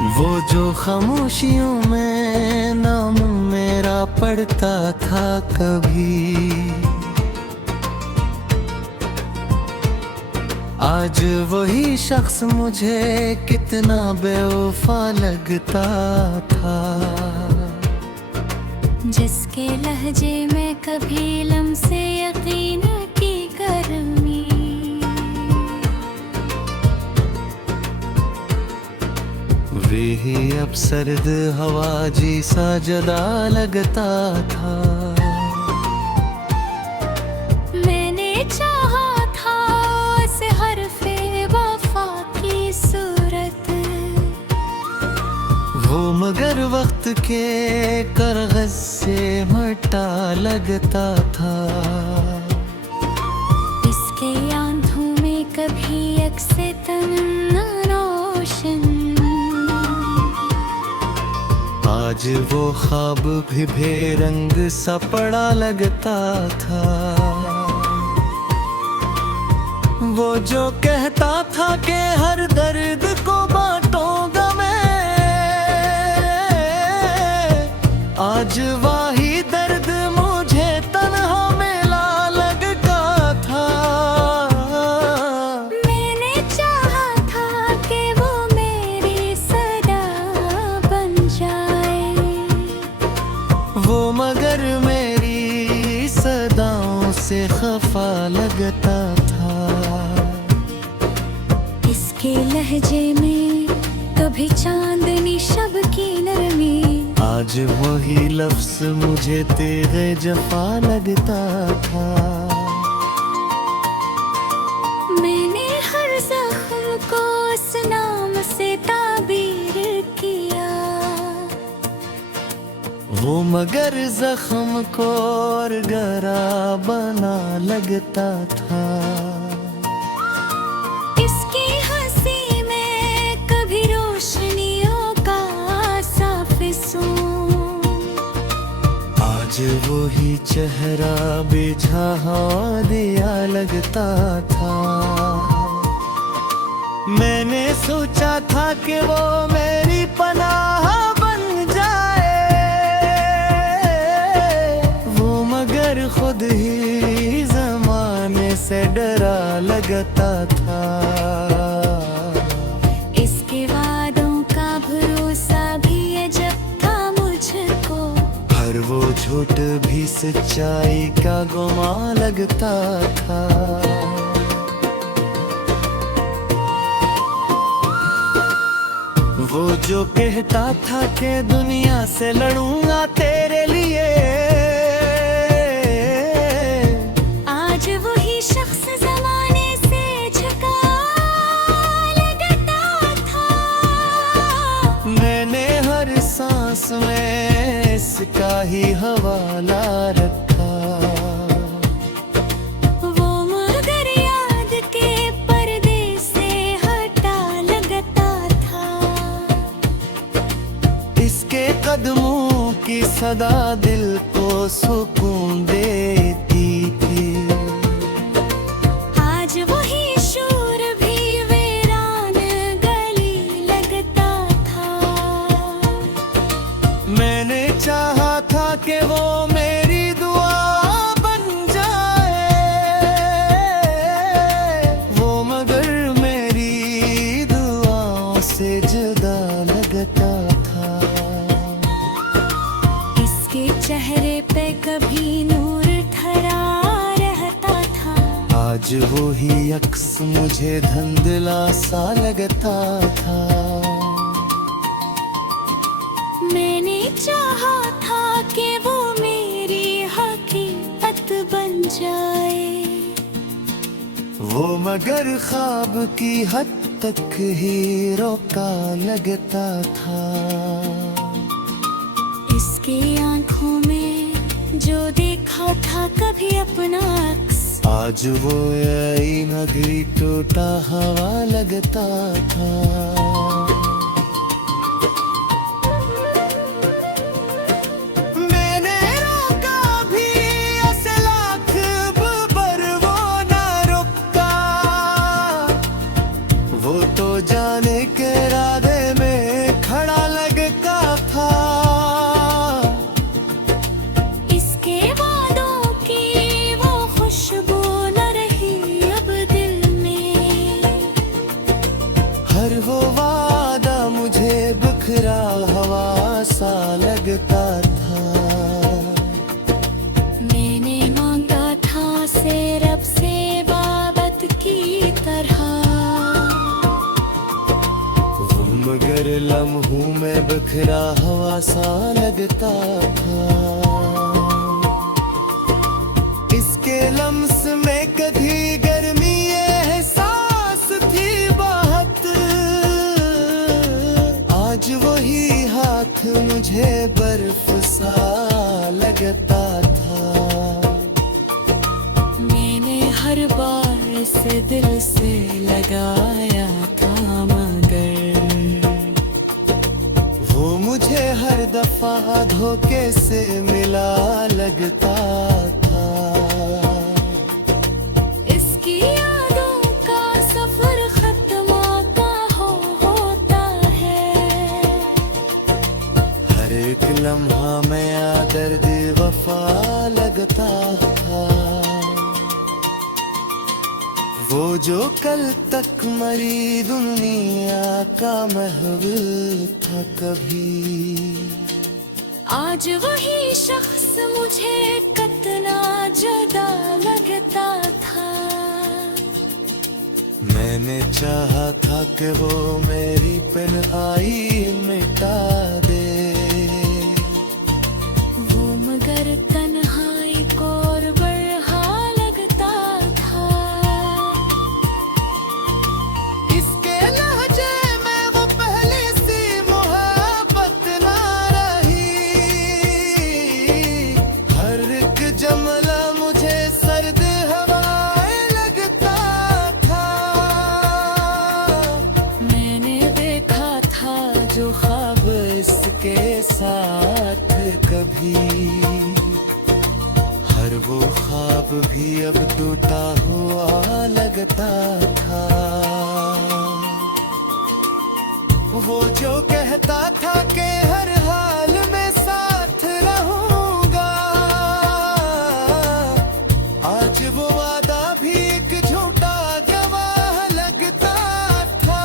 वो जो खामोशियों में नाम मेरा पढ़ता था कभी, आज वही शख्स मुझे कितना बेवफा लगता था। जिसके लहजे में कभी लम्से यकीन की गर्मी, वे ही अब सर्द हवा जी सा जदा लगता था। मैंने चाहा था उस हरफे वफा की सूरत, वो मगर वक्त के करगज से मटा लगता था। इसके आंखों में कभी अक्से तमन्ना रोशन, आज वो ख्वाब भी बेरंग सा पड़ा लगता था। वो जो कहता था कि हर दर्द को बांटूंगा मैं, आज वही दर्द मुझे तन्हा मिला लगता था। मैंने चाहा था कि वो मेरी सदा बन जाए, वो मगर मेरी सदाओं से खफा लगता था। इसके लहजे में कभी चांदनी शब की नरमी, आज वही लफ्ज मुझे तेरे जफा लगता था। मैंने हर जख्म को उस नाम से ताबीर किया, वो मगर जख्म को और गहरा बना लगता था। इसकी हंसी में कभी रोशनियों का साफिसों, आज वही चेहरा बेजहा दिया लगता था। मैंने सोचा था कि वो मेरी पनाह बन जाए, वो मगर खुद ही जमाने से डरा लगता था। इसके वादों का भरोसा भी अजब था मुझको, हर वो झूठ भी सच्चाई का गुमा लगता था। वो जो कहता था कि दुनिया से लड़ूंगा तेरे लिए, आज वही शख्स जमाने से झुका लगता था। मैंने हर सांस में इसका ही हवाला रखा। वो मगर याद के पर्दे से हटा लगता था। इसके कदमों की सदा दिल को सुकून देती थी। आज वही शोर भी वीरान गली लगता था। मैंने चाहा था कि वो मेरी दुआ बन जाए, वो मगर मेरी दुआओं से जुदा लगता था। इसके चेहरे पे कभी नूर ठहरा रहता था। आज वही अक्स मुझे धुंधला सा लगता था। मैंने चाहा था कि वो मेरी हकीकत बन जाए, वो मगर ख्वाब की हद तक ही रोका लगता था। इसकी आंखों में जो देखा था कभी अपना अक्स, आज वो आईना भी टूटा हवा लगता था। मैंने रोका भी ऐसे लाख पर वो ना रुका, वो तो जाने के इरादे में खड़ा वादा मुझे बिखरा हवा सा लगता था। मैंने मांगा था से रब से बाबत की तरह, वो मगर लम्हों में बिखरा हवा सा लगता था। इसके लम्स में कभी गर्मी एहसास थी बहुत, आज वही हाथ मुझे बर्फ सा लगता था। मैंने हर बार इस दिल से लगाया था, मगर वो मुझे हर दफा धोखे से मिला लगता था। इसकी यादों का सफर खत्म का होता है। हर एक लम्हा में दर्द वफा लगता था। वो जो कल तक मरी दुनिया का महबूब था कभी, आज वही शख्स मुझे कितना जुदा लगता था। मैंने चाहा था कि वो मेरी तन्हाई मिटा दे, वो मगर तन्हाई को और बरहा लगता था। इसके लहजे में वो पहली सी मोहब्बत ना रही। हर एक जमला मुझे सर्द हवाएं लगता था। मैंने देखा था जो ख्वाब इसके साथ कभी, हर वो ख्वाब भी अब टूटा हुआ लगता था। वो जो कहता था कि हर हाल में साथ रहूंगा, आज वो वादा भी एक झूठा गवाह लगता था।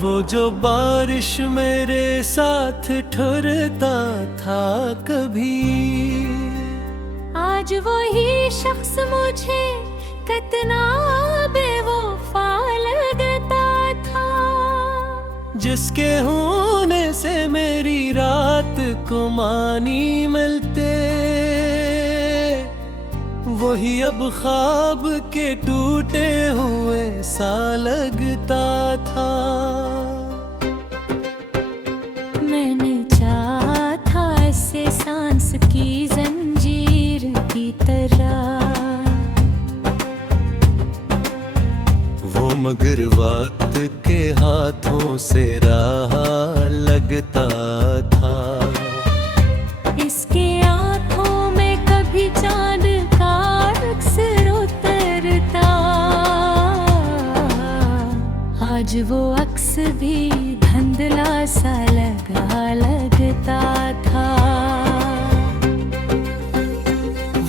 वो जो बारिश मेरे साथ ठुरता था कभी, आज वही शख्स मुझे कितना बेवफा लगता था। जिसके होने से मेरी रात को मानी मिलते, वही अब ख्वाब के टूटे हुए सा लगता था। मैंने चाहा था ऐसे सांस की जंजीर की तरह, वो मगर वक्त के हाथों से रहा लगता था। इसके आँखों में कभी चांद का अक्सर उतरता, आज वो अक्स भी धुंधला सा लगता था।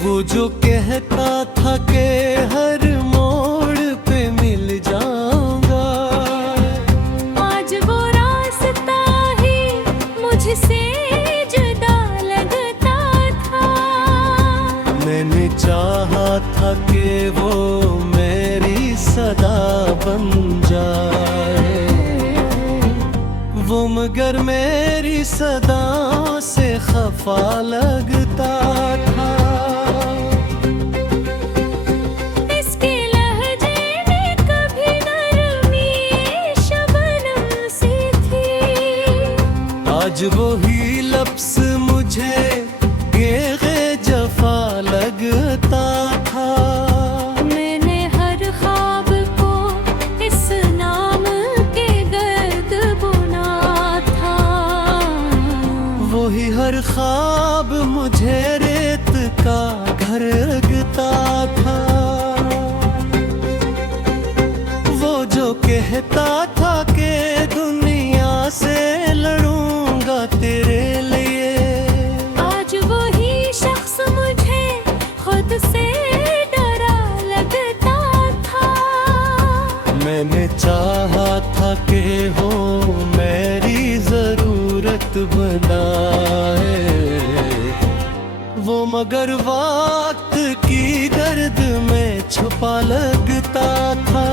वो जो कहता था कि हर मोड़ पे मिल जाऊंगा, आज वो रास्ता ही मुझसे जुदा लगता था। मैंने चाहा था कि वो मेरी सदा बन जाए, वो मगर मेरी सदाओं से खफा लगता था। इसके लहजे में कभी नरमी शबनम सी थी, आज वही लफ्ज़ मुझे गेगे जफा लगता था। मैंने हर ख्वाब को इस नाम के गर्द बुना था। वही हर ख्वाब मुझे रेत का घर लगता था। वो जो कहता था कि दुनिया से लड़ूंगा बनाए वो, मगर वक्त की दर्द में छुपा लगता था।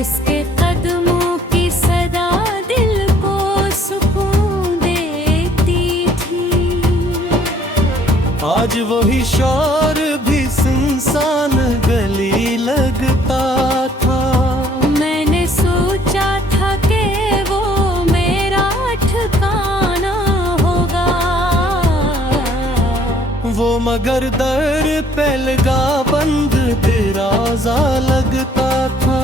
इसके कदमों की सदा दिल को सुकून देती थी। आज वही शौर भी सुनसान गली लगता था। मैंने सोचा था कि वो मेरा ठिकाना होगा, वो मगर दर पे लगा बंद दरवाजा लगता था।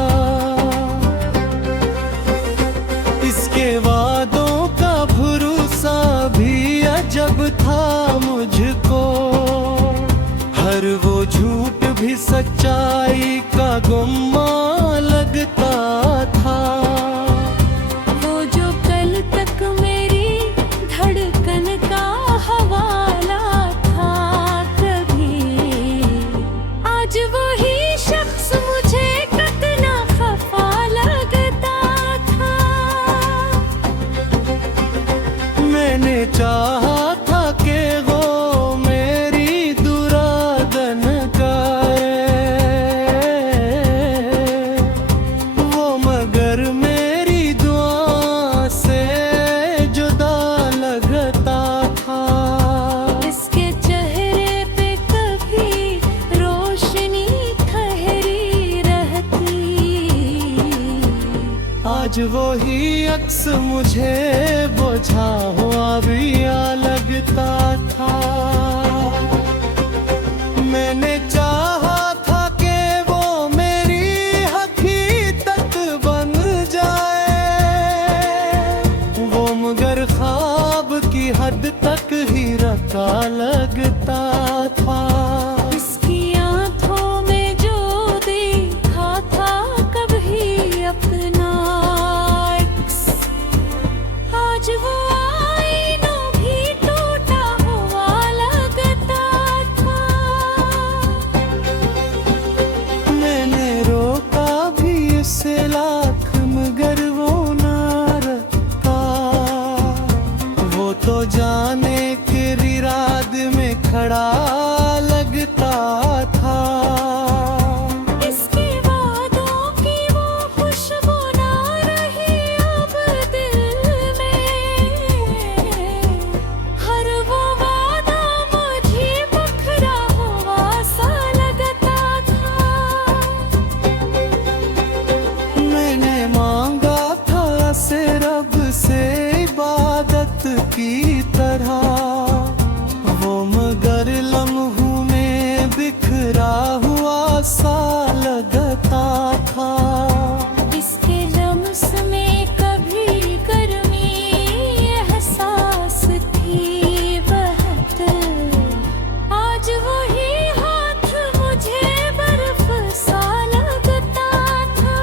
इसके वादों का भरोसा भी अजब था मुझको, हर वो झूठ भी सच्चाई का गुम्मा लगता था। वो जो कल तक मेरी धड़कन का हवाला था कभी, आज वही शख्स मुझे कितना खफा लगता था। मैंने चाहा था कि वो मेरी दुरागन करे, वो मगर मेरी दुआ से जुदा लगता था। इसके चेहरे पे कभी रोशनी ठहरी रहती, आज वही अक्स मुझे बोझा हुआ भी लगता था। मैंने चाहा था कि वो मेरी हकीकत बन जाए, वो मगर ख्वाब की हद तक ही रखा लगता था। इसकी आंखों में जो देखा था कभी अपना अक्स, आज वो आईना भी टूटा हुआ लगता था। मैंने रोका भी उसे लाख मगर वो ना रखा, वो तो जाने के रिराद में खड़ा लगता था। इसके वादों की वो खुशबू ना रही अब दिल में, हर वो वादा मुझे बखरा हुआ सा लगता था। मैंने मांगा था से रब से इबादत की तरह, वो मगर लम्हों में बिखरा हुआ सा लगता था। इसके लम्स में कभी गर्मी एहसास थी बहत, आज वही हाथ मुझे बर्फ सा लगता था।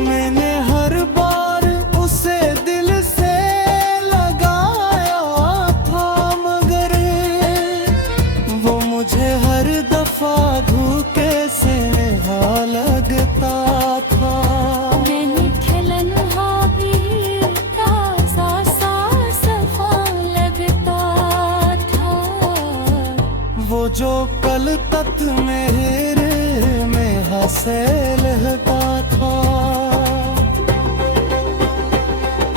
मैंने हर बार उसे दिल से लगाया था, मगर वो मुझे हर दफा धोखे से नेहा लगता था। मैंने खिलना भी ताज़ा सा सफा लगता था। वो जो कल तक मेरे में हंसे लगता था।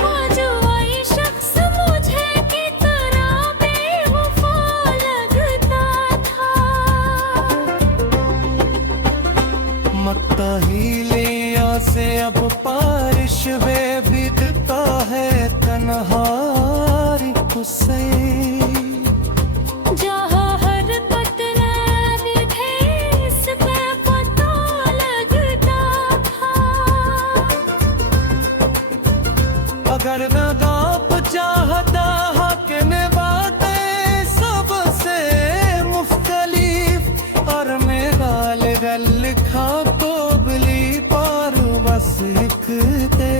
आज वही शख्स मुझे कितना बेवफा लगता था। मक्ता ही लिया से अब बारिश वे बिकता है तन्हारी खुसे, जहाँ हर कतरा विधे इस पे पता लगता था। अगर नदाप चाहता हक ने बातें सबसे मुख्तलिफ, और मेरा गल लिखा तो बली पर बस एक दे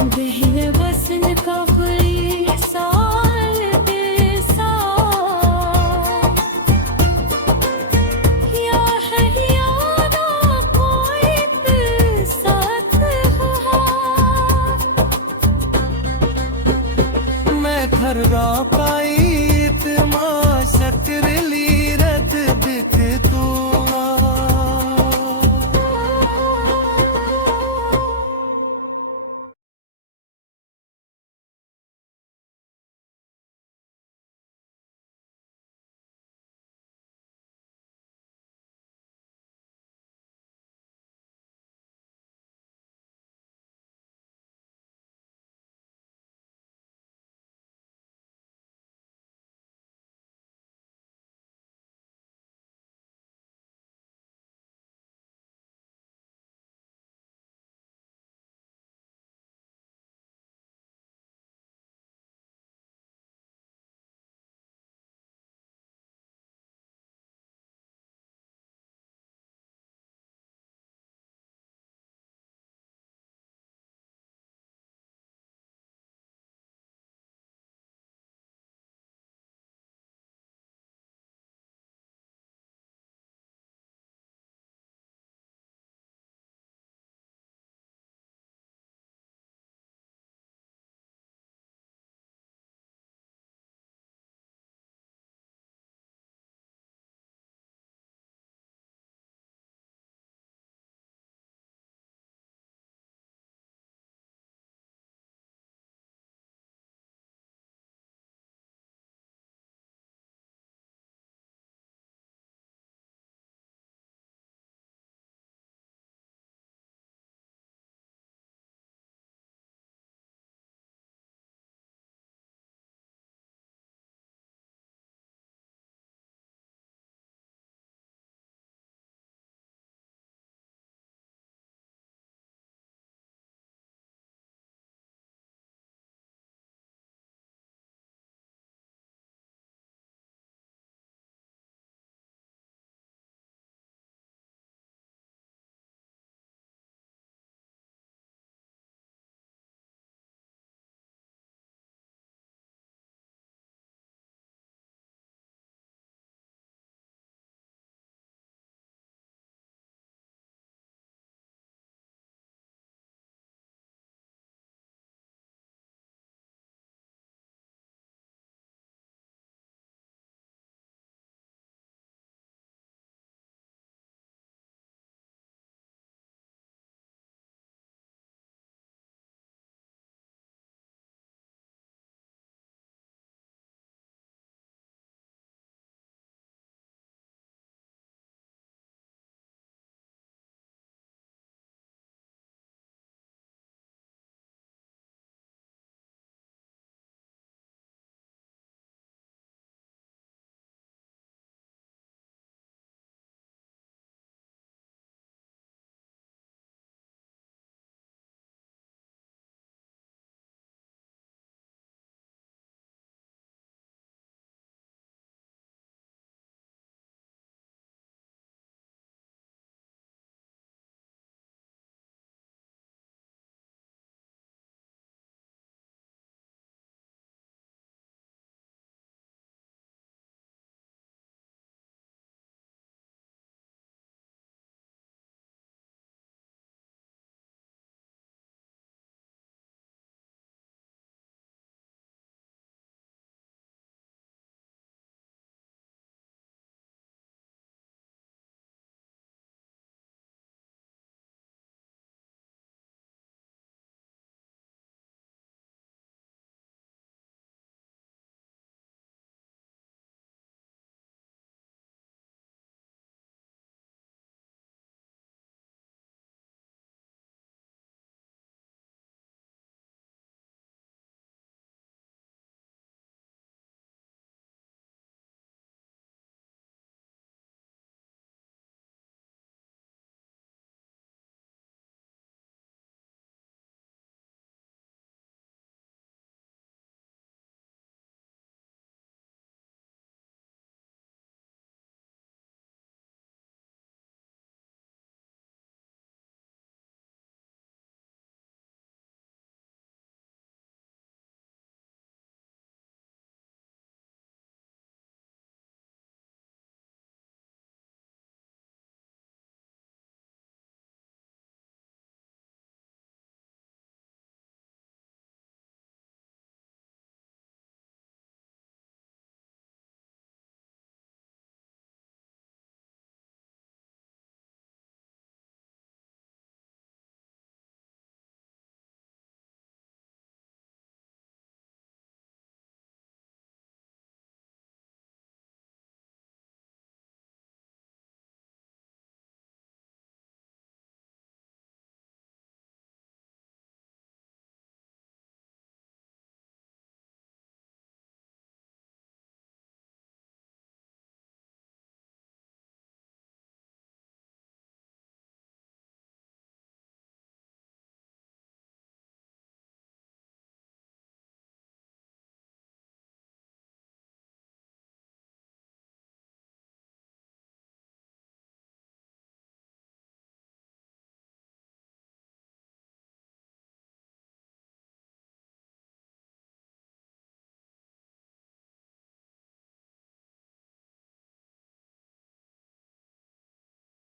बहन बसन का कोई साल दे साल, या है यादा कोई साल पर रौका